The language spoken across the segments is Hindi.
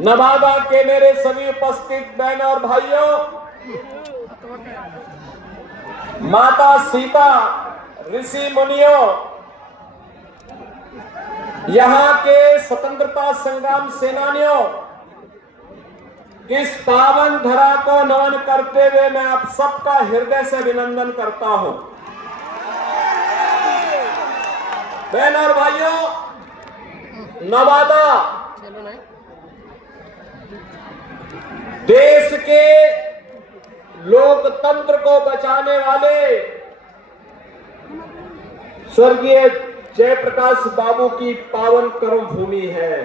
नवादा के मेरे सभी उपस्थित बहनों और भाइयों, माता सीता, ऋषि मुनियों, यहाँ के स्वतंत्रता संग्राम सेनानियों, इस पावन धरा को नमन करते हुए मैं आप सबका हृदय से अभिनंदन करता हूं। बहनों और भाइयों, नवादा देश के लोकतंत्र को बचाने वाले स्वर्गीय जयप्रकाश बाबू की पावन कर्म भूमि है।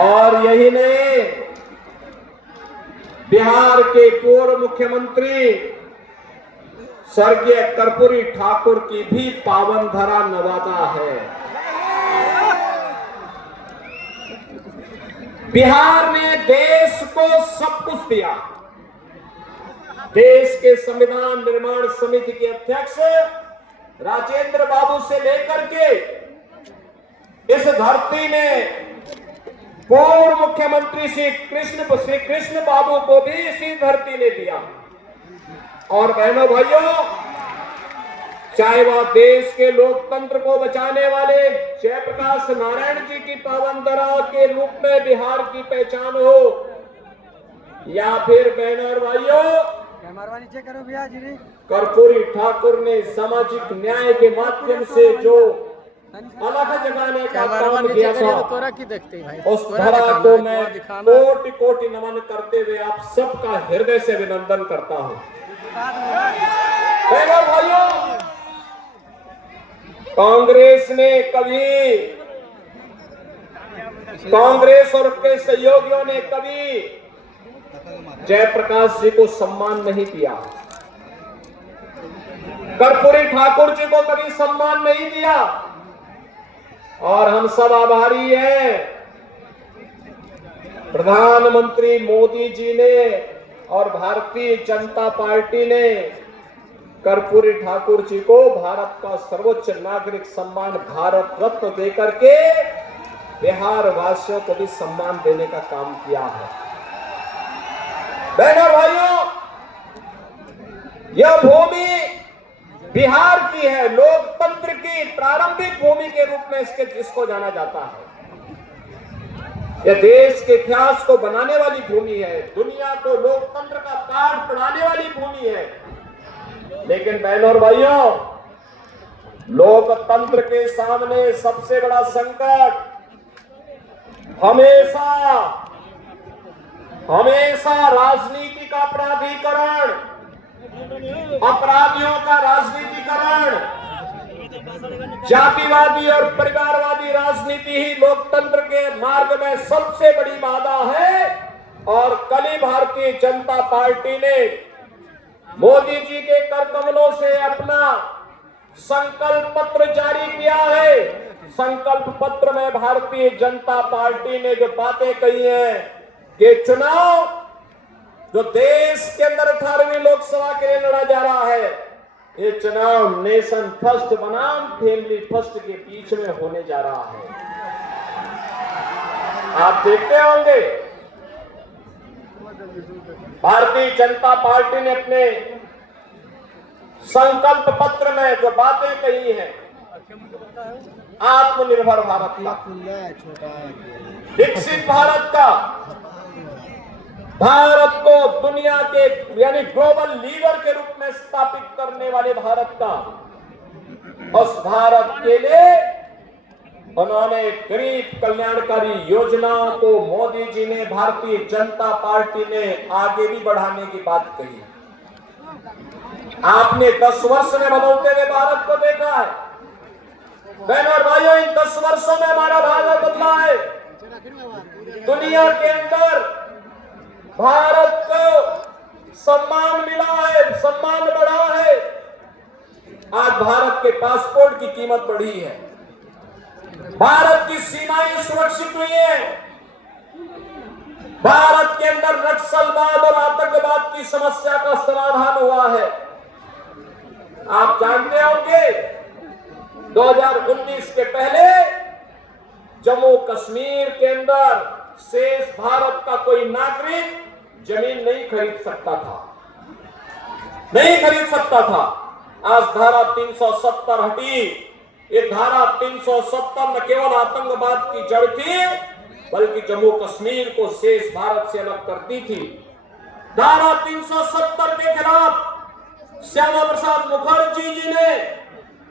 और यही नहीं, बिहार के पूर्व मुख्यमंत्री स्वर्गीय कर्पूरी ठाकुर की भी पावन धरा नवादा है। बिहार ने देश को सब कुछ दिया। देश के संविधान निर्माण समिति के अध्यक्ष राजेंद्र बाबू से लेकर के इस धरती में पूर्व मुख्यमंत्री श्री कृष्ण बाबू को भी इसी धरती ने दिया। और बहनों भाइयों, चाहे वह देश के लोकतंत्र को बचाने वाले जयप्रकाश नारायण जी की पावन धरा के रूप में बिहार की पहचान हो, या फिर बहनों और भाइयों कर्पूरी ठाकुर ने सामाजिक न्याय के माध्यम से जो अलग जगाने का काम किया था, उस धरा को मैं कोटि कोटि नमन करते हुए आप सबका हृदय से अभिनंदन करता हूं। बहनों भाइयों, कांग्रेस ने कभी, कांग्रेस और उसके सहयोगियों ने कभी जयप्रकाश जी को सम्मान नहीं दिया, कर्पूरी ठाकुर जी को कभी सम्मान नहीं दिया। और हम सब आभारी हैं प्रधानमंत्री मोदी जी ने और भारतीय जनता पार्टी ने कर्पूरी ठाकुर जी को भारत का सर्वोच्च नागरिक सम्मान भारत रत्न देकर के बिहार वासियों को भी सम्मान देने का काम किया है। बहनों भाइयों, यह भूमि बिहार की है, लोकतंत्र की प्रारंभिक भूमि के रूप में इसको जाना जाता है। यह देश के इतिहास को बनाने वाली भूमि है, दुनिया को लोकतंत्र का पाठ पढ़ाने वाली भूमि है। लेकिन बहनों और भाइयों, लोकतंत्र के सामने सबसे बड़ा संकट हमेशा राजनीति का प्राधिकरण, अपराधियों का राजनीतिकरण, जातिवादी और परिवारवादी राजनीति ही लोकतंत्र के मार्ग में सबसे बड़ी बाधा है। और कल ही भारतीय जनता पार्टी ने मोदी जी के कर कमलों से अपना संकल्प पत्र जारी किया है। संकल्प पत्र में भारतीय जनता पार्टी ने जो बातें कही हैं कि चुनाव जो देश के अंदर 18वीं लोकसभा के लिए लड़ा जा रहा है, ये चुनाव नेशन फर्स्ट बनाम फैमिली फर्स्ट के बीच में होने जा रहा है। आप देखते होंगे भारतीय जनता पार्टी ने अपने संकल्प पत्र में जो बातें कही हैं, आत्मनिर्भर भारत का, विकसित भारत का, भारत को दुनिया के यानी ग्लोबल लीडर के रूप में स्थापित करने वाले भारत का, उस भारत के लिए उन्होंने गरीब कल्याणकारी योजनाओं को मोदी जी ने, भारतीय जनता पार्टी ने आगे भी बढ़ाने की बात कही। आपने 10 वर्ष में बदलते हुए भारत को देखा है। बहनों और भाइयों, इन 10 वर्षों में हमारा भारत बदला है। दुनिया के अंदर भारत को सम्मान मिला है, सम्मान बढ़ा है। आज भारत के पासपोर्ट की कीमत बढ़ी है, भारत की सीमाएं सुरक्षित हुई है, भारत के अंदर नक्सलवाद और आतंकवाद की समस्या का समाधान हुआ है। आप जानते होंगे 2019 के पहले जम्मू कश्मीर के अंदर शेष भारत का कोई नागरिक जमीन नहीं खरीद सकता था, नहीं खरीद सकता था। आज धारा 370 हटी। ये धारा 370 न केवल आतंकवाद की जड़ थी, बल्कि जम्मू कश्मीर को शेष भारत से अलग करती थी। धारा 370 के खिलाफ श्यामा प्रसाद मुखर्जी जी ने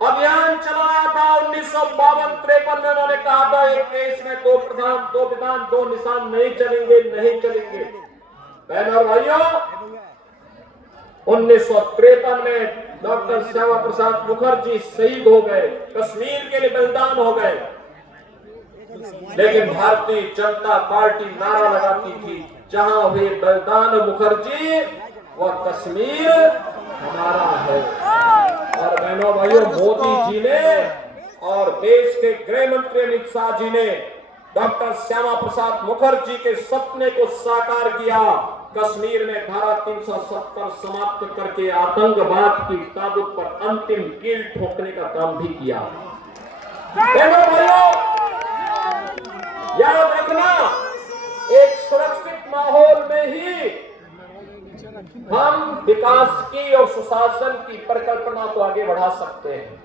अभियान चलाया था। 1952-53 में उन्होंने कहा था एक देश में दो प्रधान, दो विधान, दो निशान नहीं चलेंगे, नहीं चलेंगे। बहनों और भाइयों, 1953 में डॉक्टर श्यामा प्रसाद मुखर्जी शहीद हो गए, कश्मीर के लिए बलिदान हो गए। लेकिन भारतीय जनता पार्टी नारा लगाती थी, जहां हुए बलिदान मुखर्जी, वह कश्मीर हमारा है। और बहनों भाइयों, मोदी जी ने और देश के गृह मंत्री अमित शाह जी ने डॉक्टर श्यामा प्रसाद मुखर्जी के सपने को साकार किया। कश्मीर में धारा 370 समाप्त करके आतंकवाद की ताबूत पर अंतिम कील ठोकने का काम भी किया। बहनों भाइयों, याद रखना, एक सुरक्षित माहौल में ही हम विकास की और सुशासन की परिकल्पना को आगे बढ़ा सकते हैं।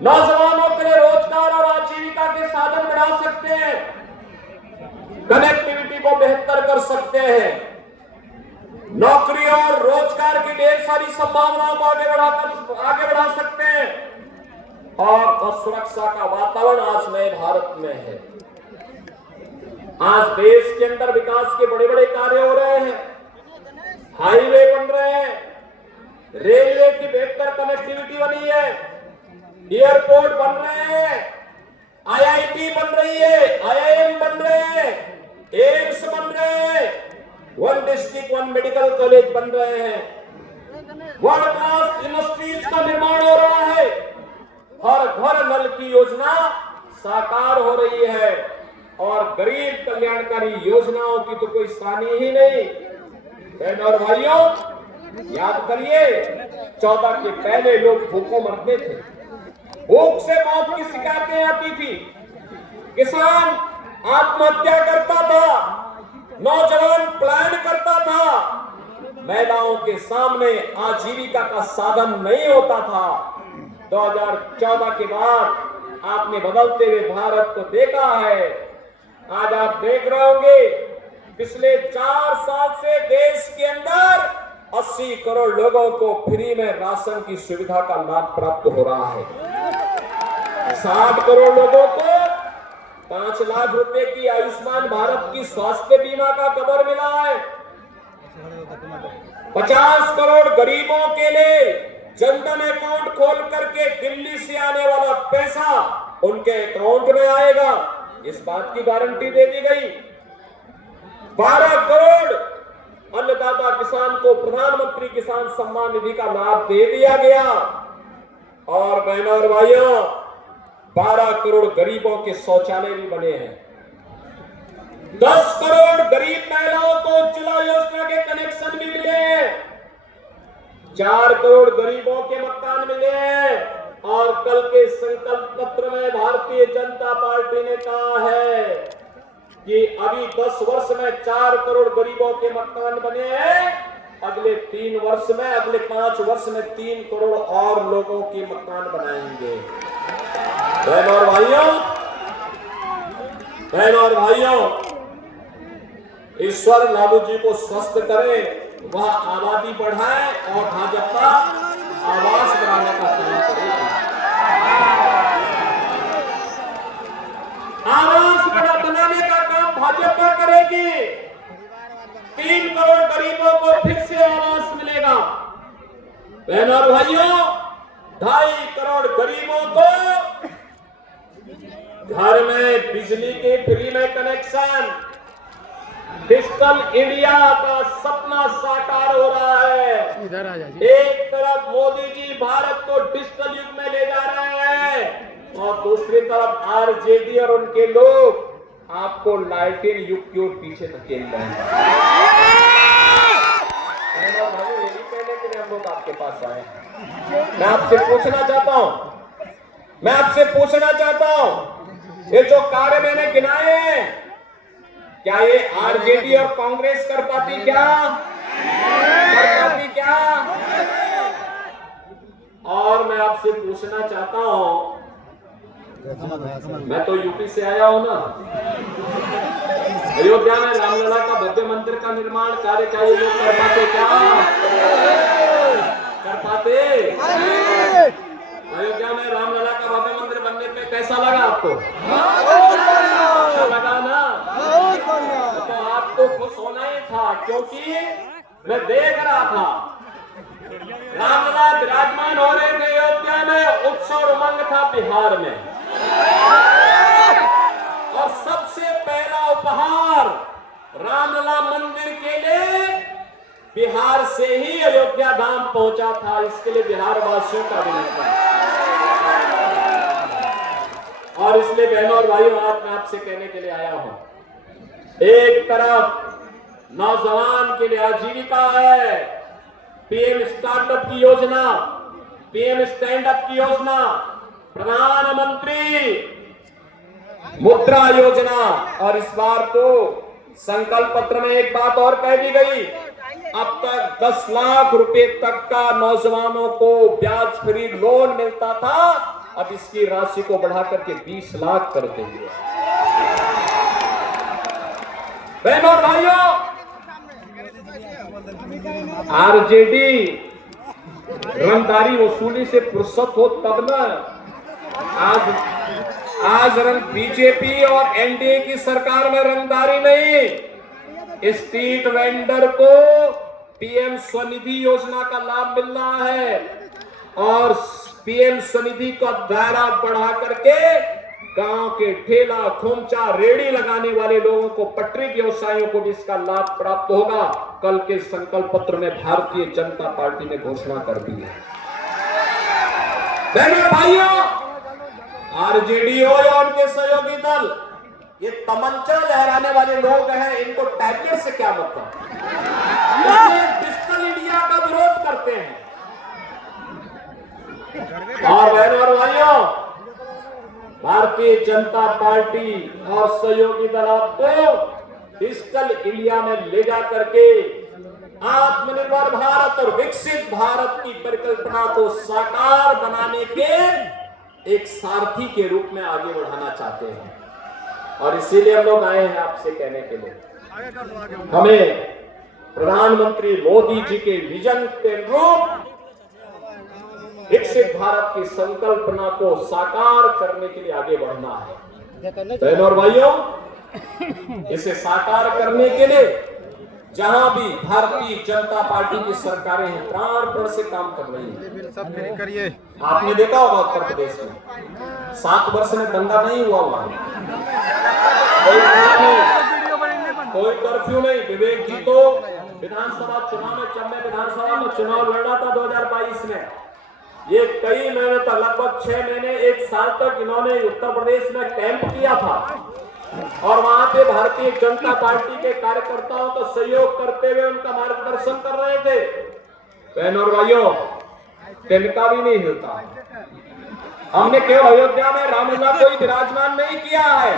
नौजवानों के लिए रोजगार और आजीविका के साधन बढ़ा सकते हैं, कनेक्टिविटी को बेहतर कर सकते हैं, नौकरी और रोजगार की ढेर सारी संभावनाओं को आगे बढ़ा सकते हैं। और सुरक्षा का वातावरण आज नए भारत में है। आज देश के अंदर विकास के बड़े बड़े कार्य हो रहे हैं, हाईवे बन रहे हैं, रेलवे की बेहतर कनेक्टिविटी बनी है, एयरपोर्ट बन रहे हैं, आईआईटी बन रही है, आईआईएम बन रहे हैं, एम्स बन रहे हैं, one district one medical college बन रहे हैं, वर्ल्ड क्लास इंडस्ट्रीज का निर्माण हो रहा है, हर घर नल की योजना साकार हो रही है। और गरीब कल्याणकारी योजनाओं की तो कोई सानी ही नहीं। बहनों और भाइयों, याद करिए, 14 के पहले लोग भूखों मरते थे, भूख से मौत की शिकायतें आती थी, किसान आत्महत्या करता था, नौजवान पलायन करता था, महिलाओं के सामने आजीविका का साधन नहीं होता था। 2014 के बाद आपने बदलते हुए भारत को देखा है। आज आप देख रहे होंगे, पिछले 4 साल से देश के अंदर 80 करोड़ लोगों को फ्री में राशन की सुविधा का लाभ प्राप्त हो रहा है। 60 करोड़ लोगों को 5 लाख रुपए की आयुष्मान भारत की स्वास्थ्य बीमा का कवर मिला है। 50 करोड़ गरीबों के लिए जनधन अकाउंट खोल करके दिल्ली से आने वाला पैसा उनके अकाउंट में आएगा, इस बात की गारंटी दे दी गई। 12 करोड़ अन्नदाता किसान को प्रधानमंत्री किसान सम्मान निधि का लाभ दे दिया गया। और बहनों और भाइयों, 12 करोड़ गरीबों के शौचालय भी बने हैं। 10 करोड़ गरीब महिलाओं को उज्ज्वला योजना के कनेक्शन भी मिले हैं। 4 करोड़ गरीबों के मकान मिले हैं। और कल के संकल्प पत्र में भारतीय जनता पार्टी ने कहा है कि अभी 10 वर्ष में 4 करोड़ गरीबों के मकान बने हैं, अगले 3 वर्ष में, अगले 5 वर्ष में 3 करोड़ और लोगों के मकान बनाएंगे। बहनों और भाइयों, ईश्वर लालू जी को स्वस्थ करे, वह आबादी बढ़ाए और भाजपा आवास बनाने का काम करेगी। आवास बनाने का काम भाजपा करेगी। 3 करोड़ गरीबों को फिर से आवास मिलेगा। बहनों और भाइयों, 2.5 करोड़ गरीबों को घर में बिजली के फ्री में कनेक्शन, डिजिटल इंडिया का सपना साकार हो रहा है। इधर आ जाइए। एक तरफ मोदी जी भारत को डिजिटल युग में ले जा रहे हैं और दूसरी तरफ आरजेडी और उनके लोग आपको लालटेन युग की ओर पीछे धकेल रहे हैं। यही कहने के लिए हम लोग आपके पास आए। मैं आपसे पूछना चाहता हूं ये जो कार्य मैंने गिनाए हैं, क्या ये आरजेडी और कांग्रेस कर पाती क्या? कर पाती क्या? और मैं आपसे पूछना चाहता हूं, मैं तो यूपी से आया हूं ना, अयोध्या में रामलला का भव्य मंदिर का निर्माण कार्य क्या ये लोग कर पाते क्या? कर पाते? अयोध्या में रामलला का भव्य मंदिर बनने पे कैसा लगा आपको? अच्छा लगा ना? तो आपको खुश होना ही था, क्योंकि मैं देख रहा था रामलला विराजमान हो रहे थे अयोध्या में, उत्सव उमंग था बिहार में, और सबसे पहला उपहार रामलला मंदिर के लिए बिहार से ही अयोध्या धाम पहुंचा था। इसके लिए बिहार वासियों का अभिनंदन। और इसलिए बहनों और भाइयों, आज मैं आपसे कहने के लिए आया हूं, एक तरफ नौजवान के लिए आजीविका है, पीएम स्टार्टअप की योजना, पीएम स्टैंड अप की योजना, प्रधानमंत्री मुद्रा योजना, और इस बार तो संकल्प पत्र में एक बात और कह दी गई, अब तक 10 लाख रुपए तक का नौजवानों को ब्याज फ्री लोन मिलता था, अब इसकी राशि को बढ़ाकर के 20 लाख कर देंगे। बहनों और भाइयों, आरजेडी रंगदारी वसूली से फुर्सत हो तब ना, आज रंग बीजेपी और एनडीए की सरकार में रंगदारी नहीं, स्ट्रीट वेंडर को पीएम स्वनिधि योजना का लाभ मिल रहा है, और पीएम स्वनिधि का दायरा बढ़ा करके गांव के ठेला खोमचा रेड़ी लगाने वाले लोगों को, पटरी व्यवसायियों को भी इसका लाभ प्राप्त होगा। कल के संकल्प पत्र में भारतीय जनता पार्टी ने घोषणा कर दी है। बहनों भाइयों, आरजेडी हो या उनके सहयोगी दल, ये तमंचा लहराने वाले लोग हैं, इनको टैबलेट से क्या मतलब? डिजिटल इंडिया का विरोध करते हैं। और बहनों और भाइयों, भारतीय जनता पार्टी और सहयोगी दल आपको डिजिटल इंडिया में ले जा करके आत्मनिर्भर भारत और विकसित भारत की परिकल्पना को साकार बनाने के एक सारथी के रूप में आगे बढ़ाना चाहते हैं। और इसीलिए हम लोग आए हैं आपसे कहने के लिए, हमें प्रधानमंत्री मोदी जी के विजन के रूप विकसित भारत की संकल्पना को साकार करने के लिए आगे बढ़ना है। बहनों और भाइयों, इसे साकार करने के लिए जहां भी भारतीय जनता पार्टी की सरकारें हैं, प्राणपण से काम कर रही हैं। आपने देखा होगा उत्तर प्रदेश में 7 वर्ष में दंगा नहीं हुआ, वहां कोई कर्फ्यू नहीं। विवेक जी तो विधानसभा चुनाव में, जब मैं विधानसभा में चुनाव लड़ा था 2022 में, ये कई महीने तक, लगभग 6 महीने 1 साल तक इन्होंने उत्तर प्रदेश में कैंप किया था, और वहां पे भारतीय जनता पार्टी के कार्यकर्ताओं का सहयोग करते हुए उनका मार्गदर्शन कर रहे थे। बहनों और भाइयों, तिनका भी नहीं हिलता। हमने केवल अयोध्या में रामलला को ही विराजमान नहीं किया है,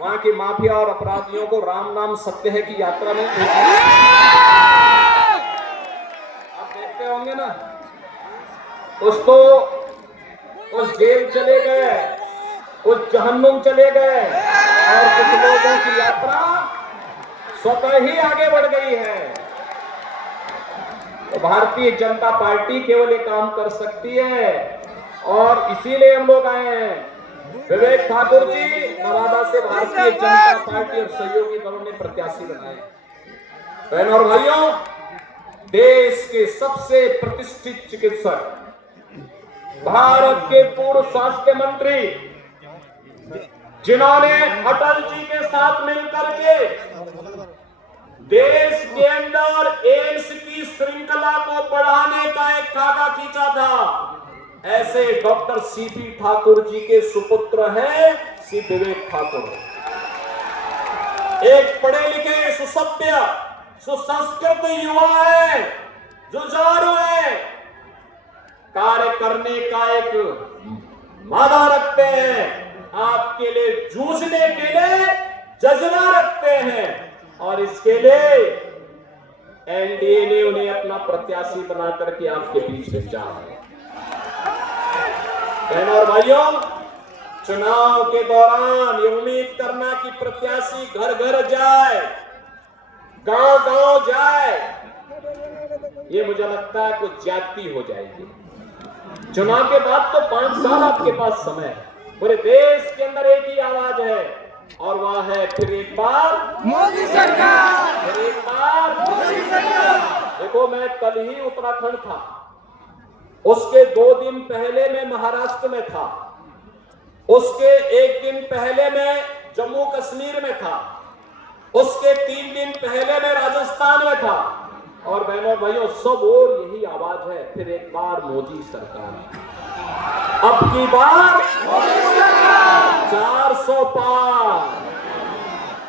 वहां की माफिया और अपराधियों को राम नाम सत्य है की यात्रा में आप देखते होंगे ना, उस जेल चले गए, उस जहन्नुम चले गए, और कुछ लोगों की यात्रा स्वतः ही आगे बढ़ गई है। तो भारतीय जनता पार्टी केवल ये काम कर सकती है, और इसीलिए हम लोग आए हैं। विवेक ठाकुर जी नवादा से भारतीय जनता पार्टी और सहयोगी दलों ने प्रत्याशी बनाए। बहनों और भाइयों, देश के सबसे प्रतिष्ठित चिकित्सक, भारत के पूर्व स्वास्थ्य मंत्री, जिन्होंने अटल जी के साथ मिलकर के देश के अंदर एम्स की श्रृंखला को बढ़ाने का एक खाका खींचा था, ऐसे डॉक्टर सीपी ठाकुर जी के सुपुत्र हैं श्री विवेक ठाकुर। एक पढ़े लिखे, सुसभ्य, सुसंस्कृत युवा है, जुझारू है, कार्य करने का एक मादा रखते हैं, आपके लिए जूझने के लिए जज्बा रखते हैं और इसके लिए एनडीए ने उन्हें अपना प्रत्याशी बना करके आपके बीच में जा है। बहनों और भाइयों, चुनाव के दौरान ये उम्मीद करना कि प्रत्याशी घर घर जाए, गांव गांव जाए, ये मुझे लगता है कुछ ज्यादती हो जाएगी। चुनाव के बाद तो 5 साल आपके पास समय है। पूरे देश के अंदर एक ही आवाज है और वह है फिर एक बार मोदी सरकार, फिर एक बार मोदी सरकार। देखो, मैं कल ही उत्तराखंड था, उसके 2 दिन पहले मैं महाराष्ट्र में था, उसके 1 दिन पहले मैं जम्मू कश्मीर में था, उसके 3 दिन पहले मैं राजस्थान में था। और बहनों भाइयों, सब और यही आवाज है, फिर एक बार मोदी सरकार, अब की बार मोदी सरकार, 400 पार।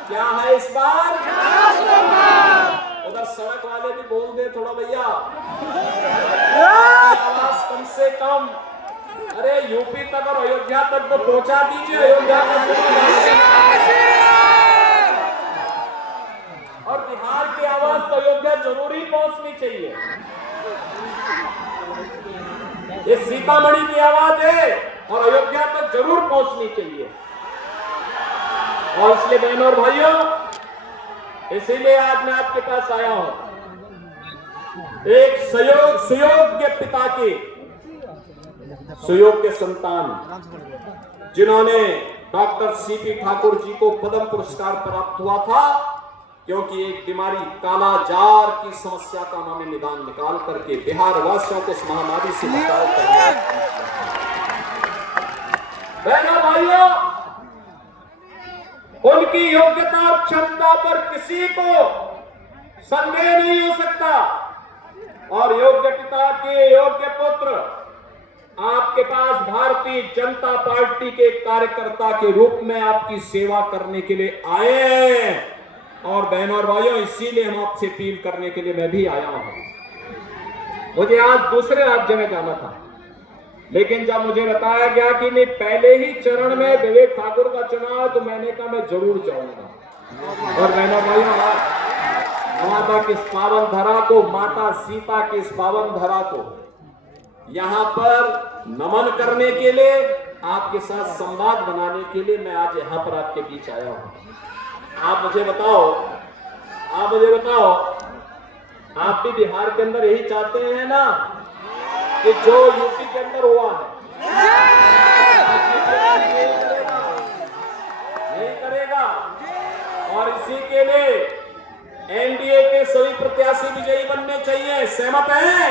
क्या है इस बार? 400 पार। उधर सड़क वाले भी बोल दे थोड़ा भैया, आवाज कम से कम। अरे यूपी तक और अयोध्या तक तो पहुंचा दीजिए, अयोध्या तक। और बिहार की आवाज तो अयोध्या जरूरी पहुंचनी चाहिए। ये सीतामढ़ी की आवाज है और अयोध्या तक जरूर पहुंचनी चाहिए। और इसलिए बहनों और भाइयों, इसीलिए आज मैं आपके पास आया हूं, एक सुयोग्य पिता की सुयोग्य संतान, जिन्होंने डॉक्टर सीपी ठाकुर जी को पद्म पुरस्कार प्राप्त हुआ था, क्योंकि एक बीमारी कालाजार की समस्या का उन्होंने निदान निकाल करके बिहार वासियों को इस महामारी से बचाव करने। बहनों भाइयों, उनकी योग्यता और क्षमता पर किसी को संदेह नहीं हो सकता। और योग्य पिता के योग्य पुत्र आपके पास भारतीय जनता पार्टी के कार्यकर्ता के रूप में आपकी सेवा करने के लिए आए हैं। और बहनों और भाइयों, इसीलिए हम आपसे अपील करने के लिए मैं भी आया हूं। मुझे आज दूसरे राज्य में जाना था, लेकिन जब मुझे बताया गया कि नहीं पहले ही चरण में विवेक ठाकुर का चुनाव, तो मैंने कहा मैं जरूर जाऊंगा। और बहनों भाइयों, माता की इस पावन धरा को, माता सीता की इस पावन धरा को यहां पर नमन करने के लिए, आपके साथ संवाद बनाने के लिए मैं आज यहां पर आपके बीच आया हूं। आप मुझे बताओ, आप भी बिहार के अंदर यही चाहते हैं ना कि जो यूपी के अंदर हुआ है यही करेगा। और इसी के लिए एनडीए के सभी प्रत्याशी विजयी बनने चाहिए। सहमत हैं?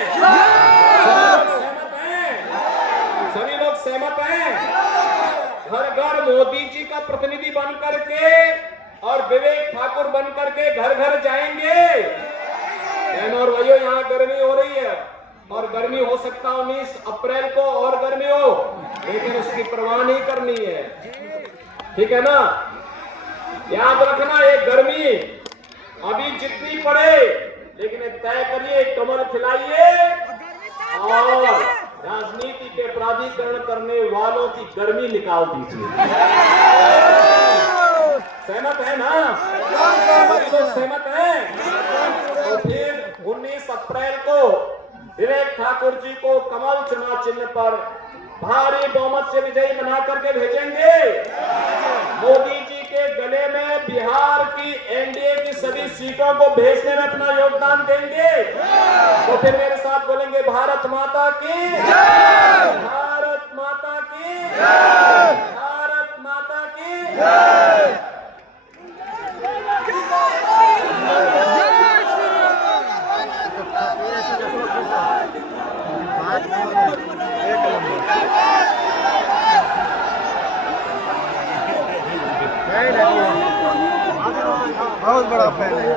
सभी लोग सहमत हैं? घर घर मोदी जी का प्रतिनिधि बन करके और विवेक ठाकुर बन करके घर घर जाएंगे। बहनों और भाइयों, यहाँ गर्मी हो रही है और गर्मी हो सकता 19 अप्रैल को और गर्मी हो, लेकिन उसकी परवाह नहीं करनी है, ठीक है ना? याद रखना, ये गर्मी अभी जितनी पड़े, लेकिन तय करिए, कमल खिलाइए और राजनीति के प्राधिकरण करने वालों की गर्मी निकाल दीजिए। सहमत है ना? सहमत है? तो फिर 19 अप्रैल को विवेक ठाकुर जी को कमल चुनाव चिन्ह पर भारी बहुमत से विजयी बना करके भेजेंगे। मोदी जी के गले में बिहार की एनडीए की सभी सीटों को भेजने में अपना योगदान देंगे। तो फिर मेरे साथ बोलेंगे, भारत माता की जय, भारत माता की जय, भारत माता की जय। बहुत बड़ा फैन है।